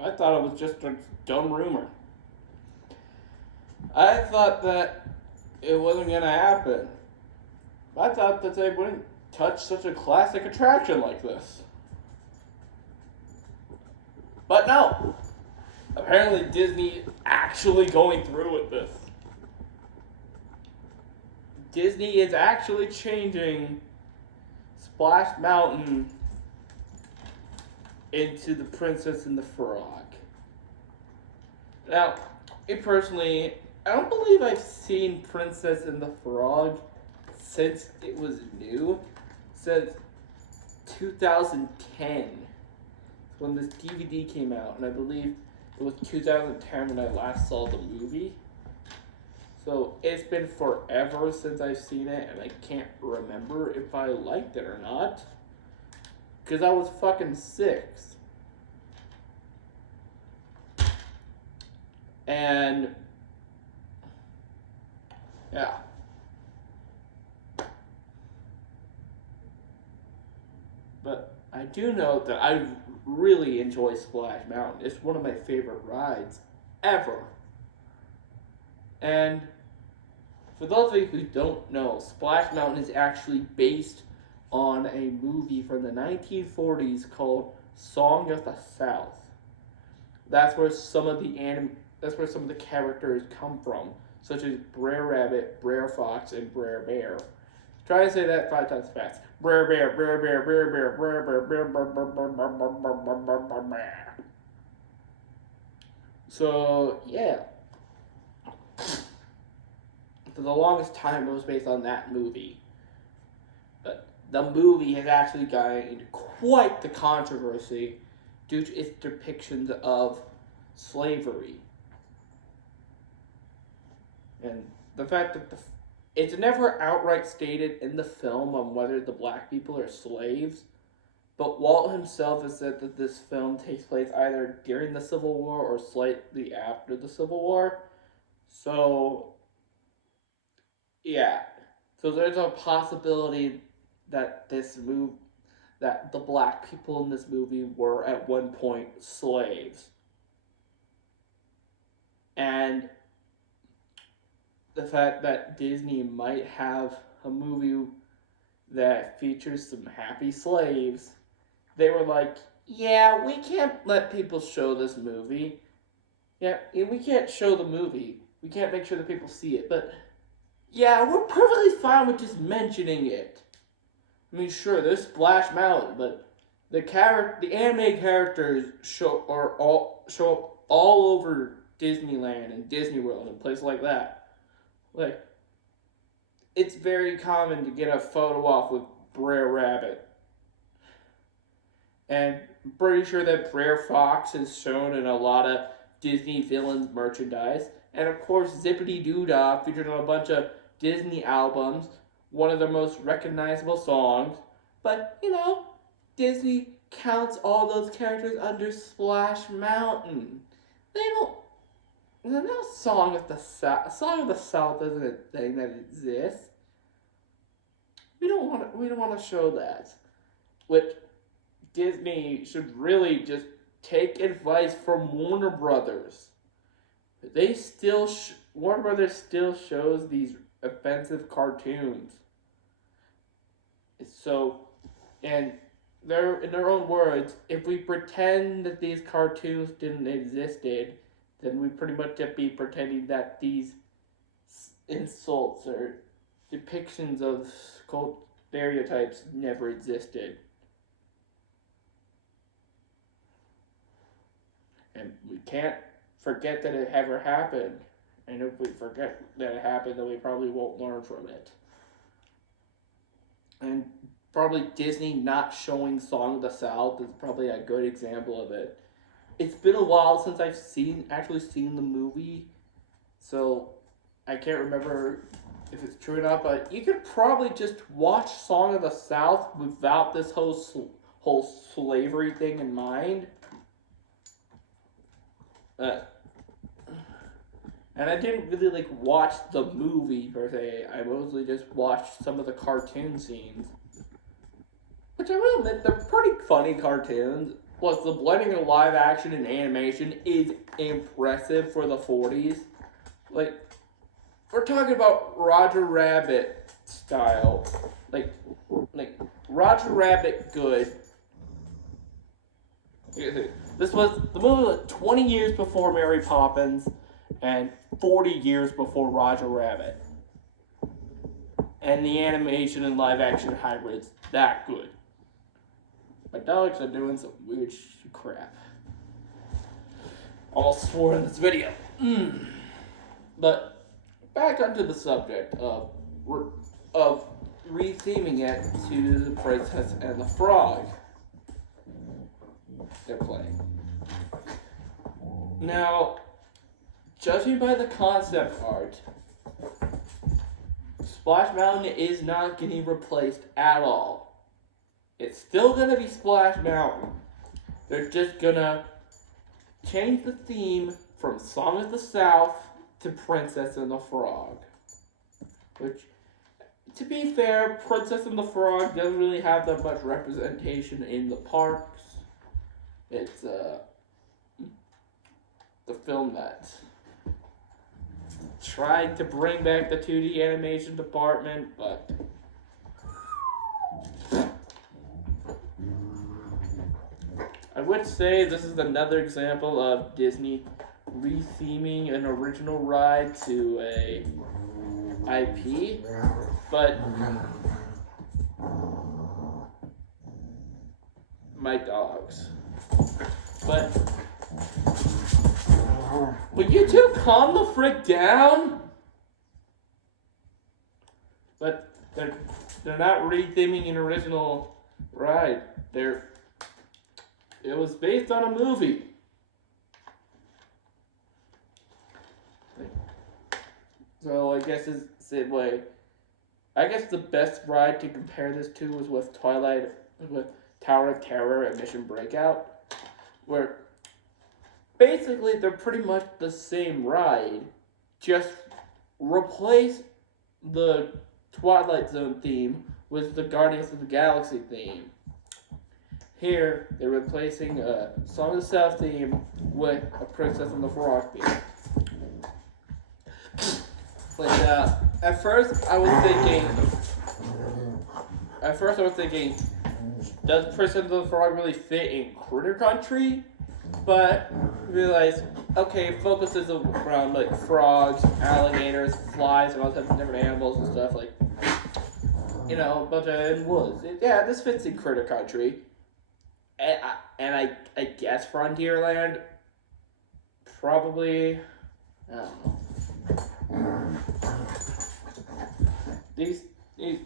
I thought it was just a dumb rumor. I thought that it wasn't gonna happen. I thought that they wouldn't touch such a classic attraction like this. But no. Apparently Disney is actually going through with this. Disney is actually changing Splash Mountain into the Princess and the Frog. Now, me personally, I don't believe I've seen Princess and the Frog since it was new, since 2010, when this DVD came out, and I believe it was 2010 when I last saw the movie. So it's been forever since I've seen it, and I can't remember if I liked it or not. Because I was fucking 6. And yeah. But I do know that I really enjoy Splash Mountain. It's one of my favorite rides ever. And for those of you who don't know, Splash Mountain is actually based on a movie from the 1940s called Song of the South. That's where some of the characters come from, such as Brer Rabbit, Brer Fox, and Brer Bear. Try to say that 5 times fast. Brer Bear, Brer Bear, Brer Bear, Brer Bear, Brer Bear, Brer Bear. So yeah, for the longest time it was based on that movie. But the movie has actually gotten quite the controversy due to its depictions of slavery. And the fact that it's never outright stated in the film on whether the black people are slaves, but Walt himself has said that this film takes place either during the Civil War or slightly after the Civil War. So, yeah. So there's a possibility that that the black people in this movie were at one point slaves. And the fact that Disney might have a movie that features some happy slaves, they were like, yeah, we can't let people show this movie. Yeah, we can't show the movie. We can't make sure that people see it. But yeah, we're perfectly fine with just mentioning it. I mean, sure, there's Splash Mountain, but the anime characters show up all over Disneyland and Disney World and places like that. Like, it's very common to get a photo op with Brer Rabbit. And I'm pretty sure that Brer Fox is shown in a lot of Disney villains merchandise. And of course, Zippity Doo Dah featured on a bunch of Disney albums, one of their most recognizable songs. But, Disney counts all those characters under Splash Mountain. They don't. There's no Song of the South. Song of the South isn't a thing that exists. We don't want to show that. Which Disney should really just take advice from Warner Brothers. Warner Brothers still shows these offensive cartoons. So, and in their own words, if we pretend that these cartoons didn't existed, then we pretty much just be pretending that these insults or depictions of cult stereotypes never existed. And we can't forget that it ever happened. And if we forget that it happened, then we probably won't learn from it. And probably Disney not showing Song of the South is probably a good example of it. It's been a while since I've actually seen the movie, so I can't remember if it's true or not, but you could probably just watch Song of the South without this whole slavery thing in mind. And I didn't really watch the movie per se. I mostly just watched some of the cartoon scenes, which I will admit they're pretty funny cartoons. plus the blending of live action and animation is impressive for the 40s. Like, we're talking about Roger Rabbit style. Like Roger Rabbit good. This was the movie was 20 years before Mary Poppins and 40 years before Roger Rabbit. And the animation and live action hybrids that good. My dogs are doing some weird crap. Almost swore in this video. But back onto the subject of retheming it to The Princess and the Frog. They're playing. Now, judging by the concept art, Splash Mountain is not getting replaced at all. It's still gonna be Splash Mountain. They're just gonna change the theme from Song of the South to Princess and the Frog. Which, to be fair, Princess and the Frog doesn't really have that much representation in the parks. It's the film that tried to bring back the 2D animation department, but I would say this is another example of Disney retheming an original ride to a IP, but my dogs. But will you two calm the frick down? But they're not retheming an original ride. It was based on a movie. So I guess I guess the best ride to compare this to was with Tower of Terror and Mission Breakout, where basically they're pretty much the same ride, just replace the Twilight Zone theme with the Guardians of the Galaxy theme. Here, they're replacing a Song of the South theme with a Princess and the Frog theme. Like, at first I was thinking, does Princess and the Frog really fit in Critter Country? But realized, okay, it focuses around like frogs, alligators, flies, and all types of different animals and stuff, like, you know, but in woods. This fits in Critter Country. And I guess Frontierland probably, I don't know. These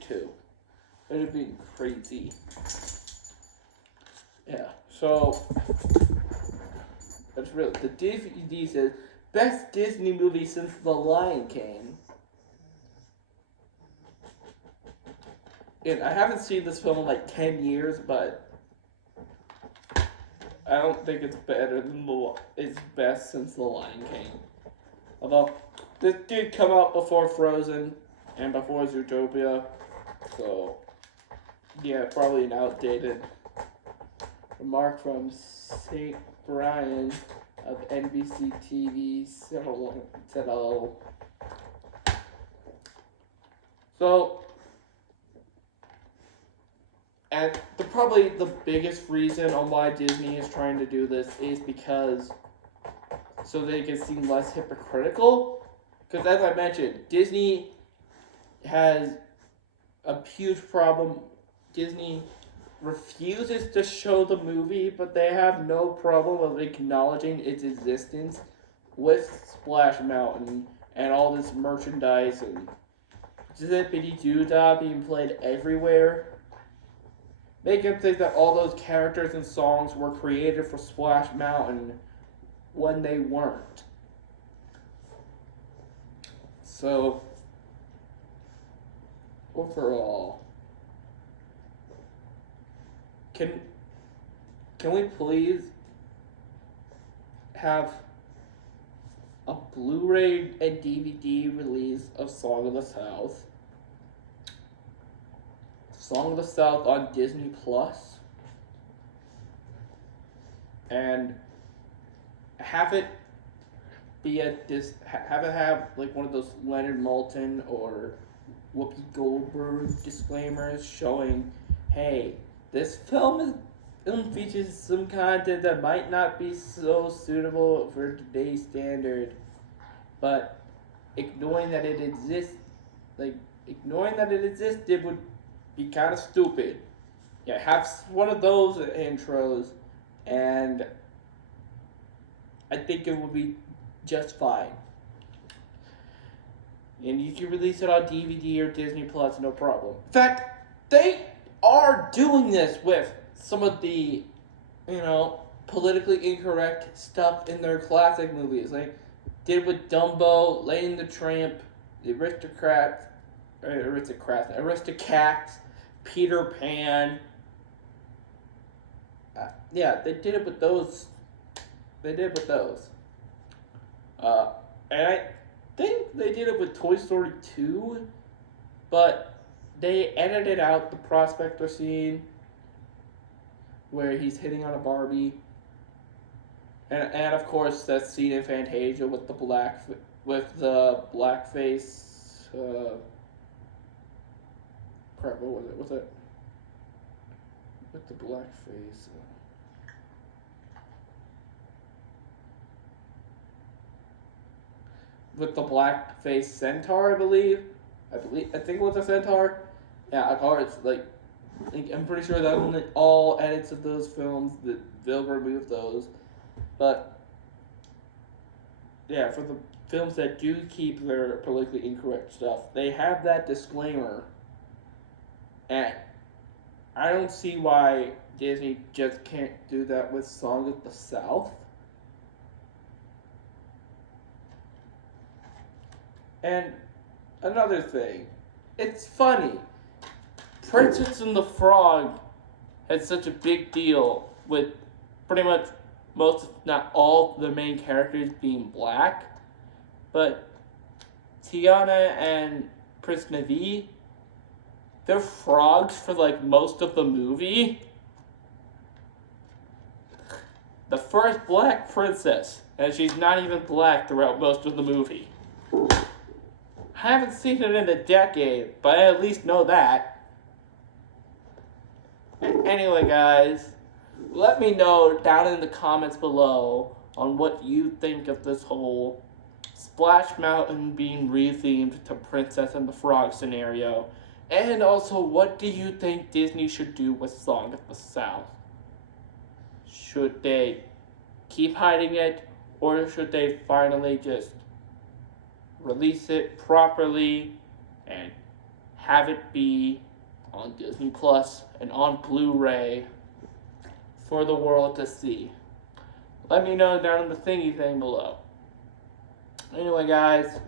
two. It'd be crazy. Yeah, so that's really, the DVD says best Disney movie since The Lion King. And I haven't seen this film in like 10 years, but I don't think it's better than it's best since The Lion King. Although this did come out before Frozen and before Zootopia, so yeah, probably an outdated remark from St. Brian of NBC TV said so. And probably the biggest reason on why Disney is trying to do this is because so they can seem less hypocritical. Because as I mentioned, Disney has a huge problem. Disney refuses to show the movie, but they have no problem of acknowledging its existence with Splash Mountain and all this merchandise and Zippity Doo-Dah being played everywhere. Make them think that all those characters and songs were created for Splash Mountain when they weren't. So, overall, can we please have a Blu-ray and DVD release of Song of the South? Song of the South on Disney Plus. and have it have it have like one of those Leonard Maltin or Whoopi Goldberg disclaimers showing, hey, this film features some content that might not be so suitable for today's standard, but ignoring that it exists, like ignoring that it existed would be kind of stupid. Yeah, have one of those intros, and I think it would be just fine. And you can release it on DVD or Disney Plus, no problem. In fact, they are doing this with some of the, politically incorrect stuff in their classic movies. Like, did with Dumbo, Lady and the Tramp, The Aristocats, Peter Pan. Yeah, they did it with those. And I think they did it with Toy Story 2, but they edited out the prospector scene where he's hitting on a Barbie. And of course that scene in Fantasia with the blackface crap, what was it? What's it? With the blackface. With the blackface centaur, I think it was a centaur. Yeah, of course, I'm pretty sure that only all edits of those films that they'll remove those. But yeah, for the films that do keep their politically incorrect stuff, they have that disclaimer. And I don't see why Disney just can't do that with Song of the South. And another thing, it's funny. Princess and the Frog had such a big deal with pretty much most, if not all, the main characters being black. But Tiana and Prince Navee, they're frogs for most of the movie. The first black princess, and she's not even black throughout most of the movie. I haven't seen it in a decade, but I at least know that. Anyway, guys, let me know down in the comments below on what you think of this whole Splash Mountain being rethemed to Princess and the Frog scenario. And also, what do you think Disney should do with Song of the South? Should they keep hiding it, or should they finally just release it properly and have it be on Disney Plus and on Blu-ray for the world to see? Let me know down in the thingy thing below. Anyway, guys,